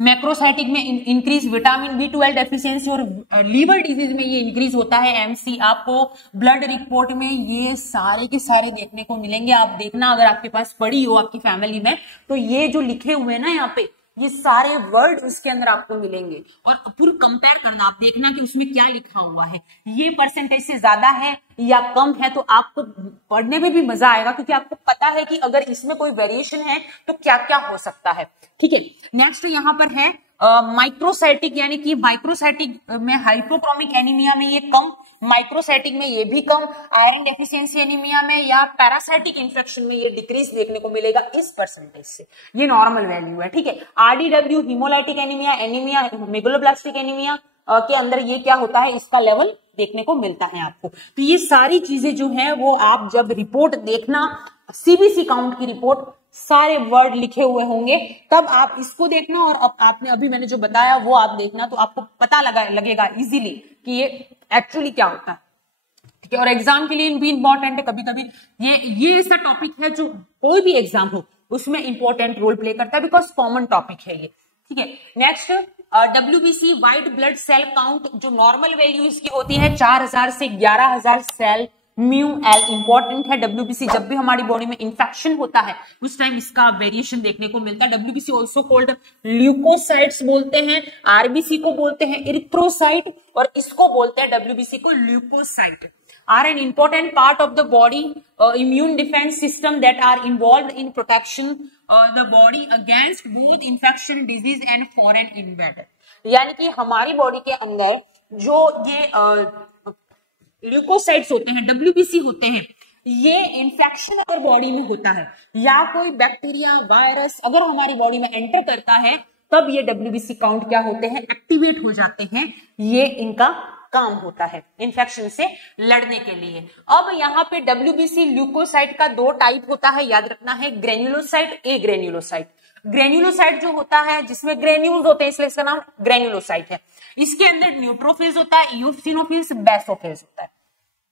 मैक्रोसाइटिक में इंक्रीज, विटामिन B12 डेफिशिएंसी और लीवर डिजीज में ये इंक्रीज होता है। MC आपको ब्लड रिपोर्ट में ये सारे के सारे देखने को मिलेंगे। आप देखना अगर आपके पास पड़ी हो आपकी फैमिली में तो ये जो लिखे हुए हैं ना यहाँ पे ये सारे वर्ड उसके अंदर आपको मिलेंगे, और पूरा कंपेयर करना, आप देखना कि उसमें क्या लिखा हुआ है, ये परसेंटेज से ज्यादा है या कम है, तो आपको पढ़ने में भी मजा आएगा क्योंकि आपको पता है कि अगर इसमें कोई वेरिएशन है तो क्या क्या हो सकता है। ठीक है, नेक्स्ट यहाँ पर है माइक्रोसाइटिक यानी कि माइक्रोसाइटिक में हाइपोक्रोमिक एनीमिया में ये कम, माइक्रोसाइटिक में ये भी कम, आयरन डेफिशिएंसी एनीमिया में या पैरासाइटिक इंफेक्शन में ये डिक्रीज देखने को मिलेगा इस परसेंटेज से। ये नॉर्मल वैल्यू है, ठीक है। RDW haemolytic anaemia, anaemia megaloblastic anaemia के अंदर ये क्या होता है, इसका लेवल देखने को मिलता है आपको। तो ये सारी चीजें जो है वो आप जब रिपोर्ट देखना, सीबीसी काउंट की रिपोर्ट, सारे वर्ड लिखे हुए होंगे, तब आप इसको देखना और अब आपने अभी मैंने जो बताया वो आप देखना, तो आपको पता लगेगा इजीली कि ये एक्चुअली क्या होता है, ठीक है। और एग्जाम के लिए भी इंपॉर्टेंट है, कभी कभी ये ऐसा टॉपिक है जो कोई भी एग्जाम हो उसमें इंपॉर्टेंट रोल प्ले करता है, बिकॉज कॉमन टॉपिक है ये, ठीक है। Next WBC white blood cell count, जो नॉर्मल वैल्यू इसकी होती है 4000 से 11000 सेल म्यू एल। इंपॉर्टेंट है WBC, जब भी हमारी बॉडी में इंफेक्शन होता है उस टाइम इसका वेरिएशन देखने को मिलता है। WBC ऑल्सो कॉल्ड ल्यूकोसाइट्स बोलते हैं, RBC को बोलते हैं इरिथ्रोसाइट और इसको बोलते हैं WBC को leucocyte. Are an important part of the body immune defense system that are involved in protection the body against both infection, disease and foreign invader। यानी कि हमारी बॉडी के अंदर जो ये ल्यूकोसाइट्स होते हैं, WBC होते हैं, ये इन्फेक्शन अगर बॉडी में होता है या कोई बैक्टीरिया वायरस अगर हमारी बॉडी में एंटर करता है, तब ये WBC काउंट क्या होते हैं, एक्टिवेट हो जाते हैं। ये इनका काम होता है इन्फेक्शन से लड़ने के लिए। अब यहाँ पे WBC ल्यूकोसाइट का दो टाइप होता है, याद रखना है, ग्रेन्युलोसाइट, ए ग्रेन्युलोसाइट। ग्रेन्युलोसाइट जो होता है जिसमें ग्रेन्यूल्स होते हैं, इसलिए इसका नाम ग्रेन्युलोसाइट है। इसके अंदर न्यूट्रोफिल्स होता है, इओसिनोफिल्स, बेसोफिल्स होता है।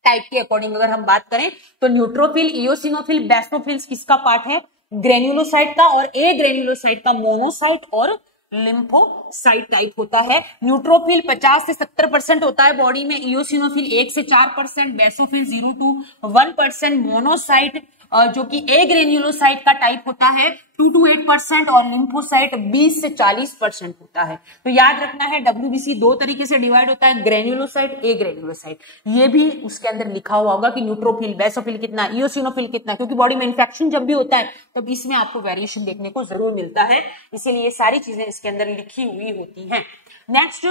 टाइप के अकॉर्डिंग अगर हम बात करें तो न्यूट्रोफिल, इओसिनोफिल, बेसोफिल्स किसका पार्ट है, ग्रेन्युलोसाइट का, और ए ग्रेन्युलोसाइट का मोनोसाइट और लिम्फोसाइट टाइप होता है। न्यूट्रोफिल 50 से 70% होता है बॉडी में, इओसिनोफिल 1 से 4%, बेसोफिल 0 to 1%, मोनोसाइट जो कि ए ग्रेन्युलोसाइट का टाइप होता है 2 to 8% और लिम्फोसाइट 20 से 40% होता है। तो याद रखना है WBC दो तरीके से डिवाइड होता है, ग्रेन्युलोसाइट, ए ग्रेन्युलोसाइट। ये भी उसके अंदर लिखा हुआ होगा कि न्यूट्रोफिल, बेसोफिल कितना, इओसिनोफिल कितना, क्योंकि बॉडी में इंफेक्शन जब भी होता है तब इसमें आपको वेरिएशन देखने को जरूर मिलता है, इसीलिए ये सारी चीजें इसके अंदर लिखी हुई होती हैं। नेक्स्ट,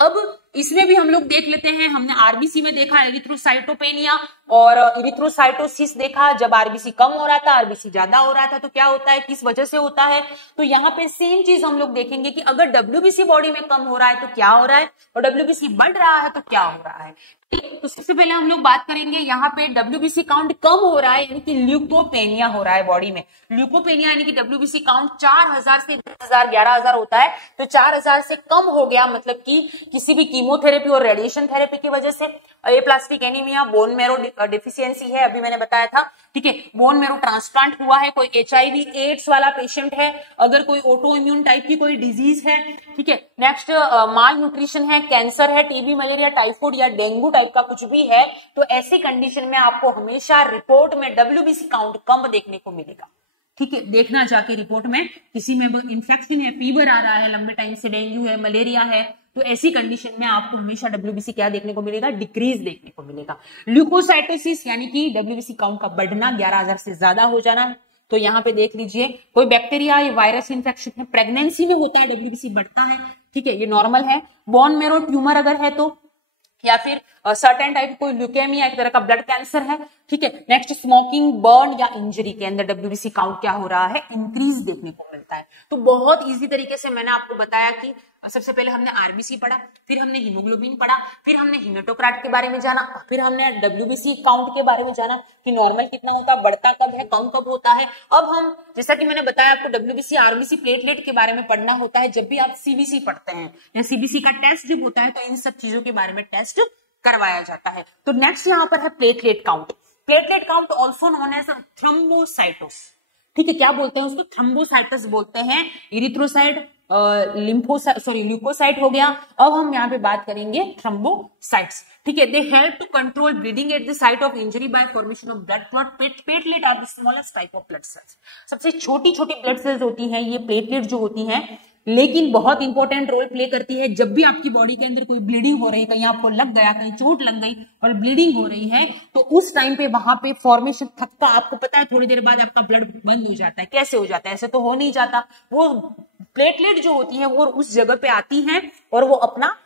अब इसमें भी हम लोग देख लेते हैं, हमने आरबीसी में देखा एरिथ्रोसाइटोपेनिया और इरिथ्रोसाइटोसिस देखा। जब आरबीसी कम हो रहा था, आरबीसी ज्यादा हो रहा था, तो क्या होता है, किस वजह से होता है। तो यहाँ पे सेम चीज हम लोग देखेंगे कि अगर WBC बॉडी में कम हो रहा है तो क्या हो रहा है, और WBC बढ़ रहा है तो क्या हो रहा है। तो सबसे पहले हम लोग बात करेंगे, यहाँ पे WBC काउंट कम हो रहा है यानी कि ल्यूकोपेनिया हो रहा है बॉडी में। ल्यूकोपेनिया यानी कि WBC काउंट 4000 से 10,000 11,000 होता है, तो 4000 से कम हो गया, मतलब कि किसी भी कीमोथेरेपी और रेडिएशन थेरेपी की वजह से। Aplastic anaemia, bone marrow deficiency है, अभी मैंने बताया था, ठीक है। बोन मैरो ट्रांसप्लांट हुआ है, कोई HIV एड्स वाला पेशेंट है, अगर कोई ऑटो इम्यून टाइप की कोई डिजीज है, ठीक है। नेक्स्ट, माल न्यूट्रिशन है, कैंसर है, टीबी, मलेरिया, टाइफाइड या डेंगू टाइप का कुछ भी है, तो ऐसी कंडीशन में आपको हमेशा रिपोर्ट में WBC काउंट कम देखने को मिलेगा, ठीक है। देखना जाके रिपोर्ट में, किसी में इंफेक्शन है, फीवर आ रहा है लंबे टाइम से, डेंगू है, मलेरिया है, तो ऐसी कंडीशन में आपको हमेशा WBC क्या देखने को मिलेगा, डिक्रीज देखने को मिलेगा। ल्यूकोसाइटोसिस यानी कि WBC काउंट का बढ़ना, 11,000 से ज्यादा हो जाना। तो यहाँ पे देख लीजिए, कोई बैक्टीरिया या वायरस इंफेक्शन है, प्रेगनेंसी में होता है WBC बढ़ता है, ठीक है, ये नॉर्मल है। बोन मैरो ट्यूमर अगर है तो, या फिर सर्टेन टाइप कोई ल्यूकेमिया, एक तरह का ब्लड कैंसर है, ठीक है। नेक्स्ट, स्मोकिंग, बर्न या इंजरी के अंदर WBC काउंट क्या हो रहा है, इंक्रीज देखने को मिलता है। तो बहुत इजी तरीके से मैंने आपको बताया कि सबसे पहले हमने आरबीसी पढ़ा, फिर हमने हीमोग्लोबिन पढ़ा, फिर हमने हीमेटोक्राट के बारे में जाना, फिर हमने WBC काउंट के बारे में जाना कि नॉर्मल कितना होता है, बढ़ता कब है, कम कब होता है। अब हम, जैसा कि मैंने बताया आपको, WBC, RBC, प्लेटलेट के बारे में पढ़ना होता है जब भी आप CBC पढ़ते हैं या CBC का टेस्ट जब होता है, तो इन सब चीजों के बारे में टेस्ट करवाया जाता है। तो नेक्स्ट यहाँ पर है platelet count. Platelet count also known as thrombocytes, ठीक है। क्या बोलते हैं उसको, थ्रोम्बोसाइटस बोलते हैं। इरिथ्रोसाइट, ल्यूकोसाइट हो गया। अब हम यहाँ पे बात करेंगे थ्रोम्बोसाइट्स, ठीक है। They help to control bleeding at the site of injury by formation of blood clot. Platelet are the smallest type of blood cells. सबसे छोटी छोटी ब्लड सेल्स होती हैं ये प्लेटलेट जो होती हैं, लेकिन बहुत इंपॉर्टेंट रोल प्ले करती है। जब भी आपकी बॉडी के अंदर कोई ब्लीडिंग हो रही है, कहीं आपको लग गया, कहीं चोट लग गई और ब्लीडिंग हो रही है, तो उस टाइम पे वहां पे फॉर्मेशन थक्का, आपको पता है थोड़ी देर बाद आपका ब्लड बंद हो जाता है। कैसे हो जाता है, ऐसे तो हो नहीं जाता, वो प्लेटलेट जो होती है वो उस जगह पे आती है और वो अपना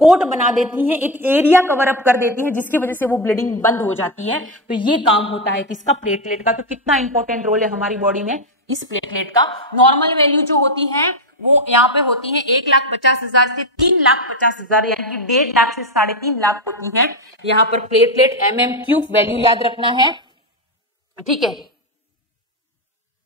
कोट बना देती है, एक एरिया कवर अप कर देती है, जिसकी वजह से वो ब्लीडिंग बंद हो जाती है। तो ये काम होता है किसका, प्लेटलेट का। तो कितना इंपॉर्टेंट रोल है हमारी बॉडी में इस प्लेटलेट का। नॉर्मल वैल्यू जो होती है वो यहाँ पे होती है 1,50,000 से 3,50,000, यानी कि 1.5 लाख से 3.5 लाख होती है यहाँ पर प्लेटलेट। MM³ वैल्यू याद रखना है, ठीक है।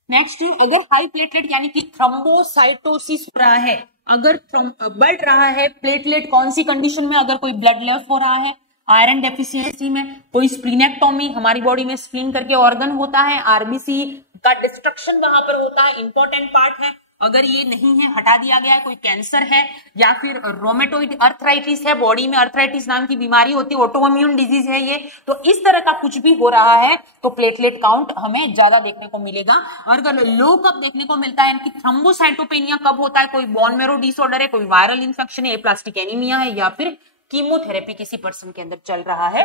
नेक्स्ट, अगर हाई प्लेटलेट यानी कि थ्रोम्बोसाइटोसिस हो रहा है, अगर बढ़ रहा है प्लेटलेट, कौन सी कंडीशन में, अगर कोई ब्लड लॉस हो रहा है, आयरन डेफिशिएंसी में, कोई स्प्लीनेक्टोमी, हमारी बॉडी में स्प्लीन करके ऑर्गन होता है, आरबीसी का डिस्ट्रक्शन वहां पर होता है, इंपॉर्टेंट पार्ट है, अगर ये नहीं है, हटा दिया गया है, कोई कैंसर है या फिर रोमेटोइड अर्थराइटिस है, बॉडी में अर्थराइटिस नाम की बीमारी होती है, ऑटोइम्यून डिजीज है ये, तो इस तरह का कुछ भी हो रहा है तो प्लेटलेट काउंट हमें ज्यादा देखने को मिलेगा। और अगर लो कब देखने को मिलता है, यानी कि थ्रोम्बोसाइटोपेनिया कब होता है, कोई बोन मैरो डिसऑर्डर है, कोई वायरल इंफेक्शन है, एप्लास्टिक एनीमिया है, या फिर कीमोथेरेपी किसी पर्सन के अंदर चल रहा है,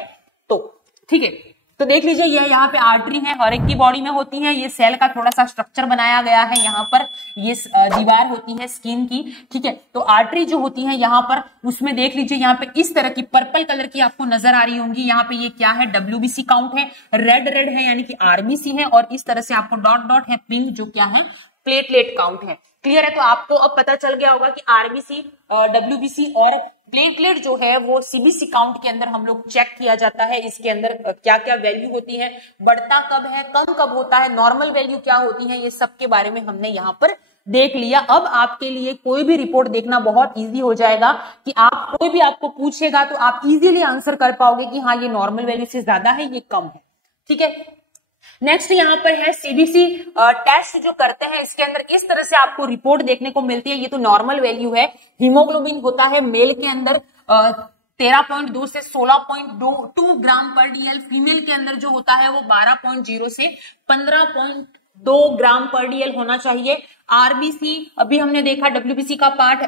तो ठीक है। तो देख लीजिए, ये यहाँ पे आर्टरी है, हर एक की बॉडी में होती है, ये सेल का थोड़ा सा स्ट्रक्चर बनाया गया है, यहाँ पर ये दीवार होती है स्किन की, ठीक है। तो आर्टरी जो होती है यहाँ पर, उसमें देख लीजिए यहाँ पे इस तरह की पर्पल कलर की आपको नजर आ रही होंगी, यहाँ पे ये क्या है, WBC काउंट है, रेड है यानी कि RBC है, और इस तरह से आपको डॉट डॉट है पिंक, जो क्या है, प्लेटलेट काउंट है। क्लियर है? तो आपको अब पता चल गया होगा कि RBC, WBC और प्लेटलेट जो है वो CBC काउंट के अंदर हम लोग चेक किया जाता है, इसके अंदर क्या क्या वैल्यू होती है, बढ़ता कब है, कम कब होता है, नॉर्मल वैल्यू क्या होती है, ये सब के बारे में हमने यहाँ पर देख लिया। अब आपके लिए कोई भी रिपोर्ट देखना बहुत इजी हो जाएगा कि आप कोई भी आपको पूछेगा तो आप इजीली आंसर कर पाओगे कि हाँ ये नॉर्मल वैल्यू से ज्यादा है, ये कम है, ठीक है। नेक्स्ट यहाँ पर है CBC टेस्ट जो करते हैं, इसके अंदर इस तरह से आपको रिपोर्ट देखने को मिलती है। ये तो नॉर्मल वैल्यू है, हीमोग्लोबिन होता है मेल के अंदर 13.2 से 16.2 ग्राम पर DL, फीमेल के अंदर जो होता है वो 12.0 से 15.2 ग्राम पर DL होना चाहिए। RBC अभी हमने देखा WBC का पार्ट,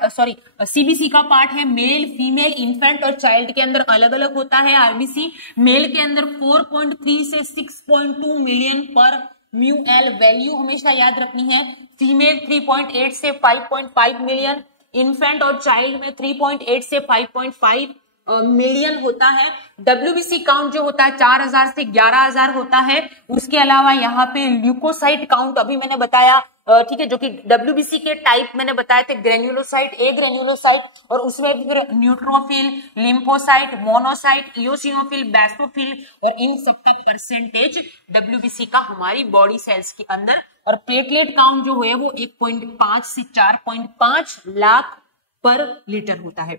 CBC का पार्ट है मेल, फीमेल, इन्फेंट और चाइल्ड के अंदर अलग अलग होता है। RBC मेल के अंदर 4.3 से 6.2 मिलियन पर μL वैल्यू हमेशा याद रखनी है। फीमेल 3.8 से 5.5 मिलियन, इन्फेंट और चाइल्ड में 3.8 से 5.5 मिलियन होता है। WBC काउंट जो होता है 4,000 से 11,000 होता है। उसके अलावा यहाँ पे ल्यूकोसाइट काउंट अभी मैंने बताया, ठीक है, जो कि WBC के टाइप मैंने बताए थे, ग्रेन्युलोसाइट, ए ग्रेन्युलोसाइट, और उसमें फिर न्यूट्रोफिल, लिम्फोसाइट, मोनोसाइट, इओसिनोफिल, बेस्टोफिल, और इन सबका परसेंटेज WBC का हमारी बॉडी सेल्स के अंदर। और प्लेटलेट काउंट जो है वो 1.5 से 4.5 लाख पर लीटर होता है,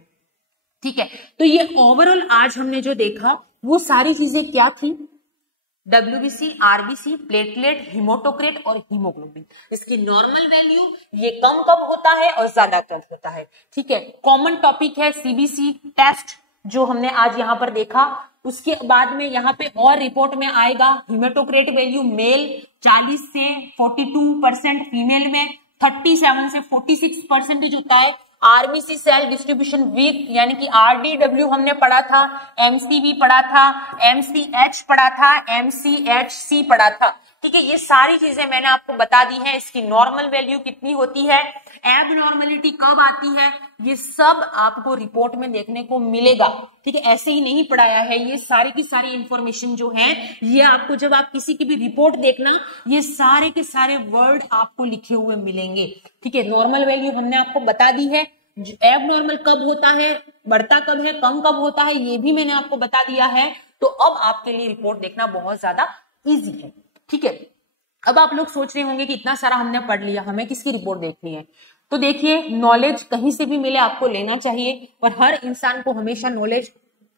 ठीक है। तो ये ओवरऑल आज हमने जो देखा वो सारी चीजें क्या थी, WBC, RBC, प्लेटलेट, हिमोटोक्रेट और हीमोग्लोबिन, इसकी नॉर्मल वैल्यू, ये कम कब होता है और ज्यादा कब होता है, ठीक है। कॉमन टॉपिक है CBC टेस्ट जो हमने आज यहाँ पर देखा। उसके बाद में यहाँ पे और रिपोर्ट में आएगा हिमोटोक्रेट वैल्यू मेल 40 से 42%, फीमेल में 37 से 46% होता है। RBC सेल डिस्ट्रीब्यूशन वीक यानी कि RDW हमने पढ़ा था, MCV पढ़ा था, MCH पढ़ा था, MCHC पढ़ा था, ठीक है। ये सारी चीजें मैंने आपको बता दी है। इसकी नॉर्मल वैल्यू कितनी होती है, एबनॉर्मलिटी कब आती है, ये सब आपको रिपोर्ट में देखने को मिलेगा, ठीक है। ऐसे ही नहीं पढ़ाया है, ये सारी की सारी इंफॉर्मेशन जो है ये आपको जब आप किसी की भी रिपोर्ट देखना, ये सारे के सारे वर्ड आपको लिखे हुए मिलेंगे, ठीक है। नॉर्मल वैल्यू हमने आपको बता दी है, एबनॉर्मल कब होता है, बढ़ता कब है, कम कब होता है, ये भी मैंने आपको बता दिया है। तो अब आपके लिए रिपोर्ट देखना बहुत ज्यादा इजी है, ठीक है। अब आप लोग सोच रहे होंगे कि इतना सारा हमने पढ़ लिया, हमें किसकी रिपोर्ट देखनी है। तो देखिए, नॉलेज कहीं से भी मिले आपको लेना चाहिए, और हर इंसान को हमेशा नॉलेज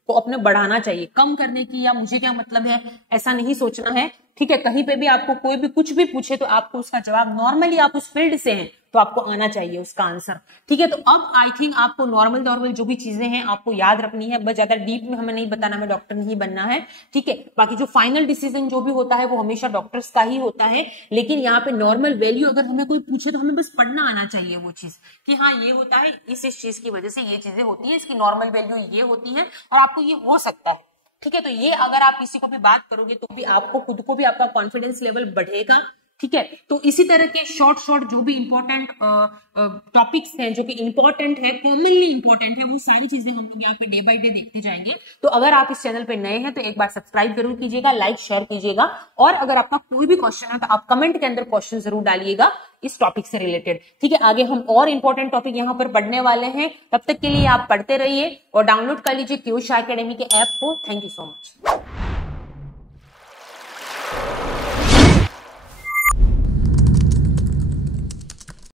को अपने बढ़ाना चाहिए, कम करने की या मुझे क्या मतलब है ऐसा नहीं सोचना है, ठीक है। कहीं पे भी आपको कोई भी कुछ भी पूछे तो आपको उसका जवाब, नॉर्मली आप उस फील्ड से हैं तो आपको आना चाहिए उसका आंसर, ठीक है। तो अब आई थिंक आपको नॉर्मल जो भी चीजें हैं आपको याद रखनी है, बस ज्यादा डीप में हमें नहीं बताना, हमें डॉक्टर नहीं बनना है, ठीक है। बाकी जो फाइनल डिसीजन जो भी होता है वो हमेशा डॉक्टर्स का ही होता है, लेकिन यहाँ पे नॉर्मल वैल्यू अगर हमें कोई पूछे तो हमें बस पढ़ना आना चाहिए वो चीज कि हाँ ये होता है, इस चीज की वजह से ये चीजें होती है, इसकी नॉर्मल वैल्यू ये होती है और आपको ये हो सकता है, ठीक है। तो ये अगर आप किसी को भी बात करोगे तो भी आपको खुद को भी आपका कॉन्फिडेंस लेवल बढ़ेगा, ठीक है। तो इसी तरह के शॉर्ट जो भी इंपॉर्टेंट टॉपिक्स हैं, जो कि इंपॉर्टेंट है, कॉमनली इंपॉर्टेंट है, वो सारी चीजें हम लोग यहाँ पे डे बाय डे देखते जाएंगे। तो अगर आप इस चैनल पे नए हैं तो एक बार सब्सक्राइब जरूर कीजिएगा, लाइक शेयर कीजिएगा, और अगर आपका कोई भी क्वेश्चन है तो आप कमेंट के अंदर क्वेश्चन जरूर डालिएगा इस टॉपिक से रिलेटेड। ठीक है, आगे हम और इंपॉर्टेंट टॉपिक यहाँ पर पढ़ने वाले हैं। तब तक के लिए आप पढ़ते रहिए और डाउनलोड कर लीजिए क्यूश एकेडमी के ऐप को। Thank you so much.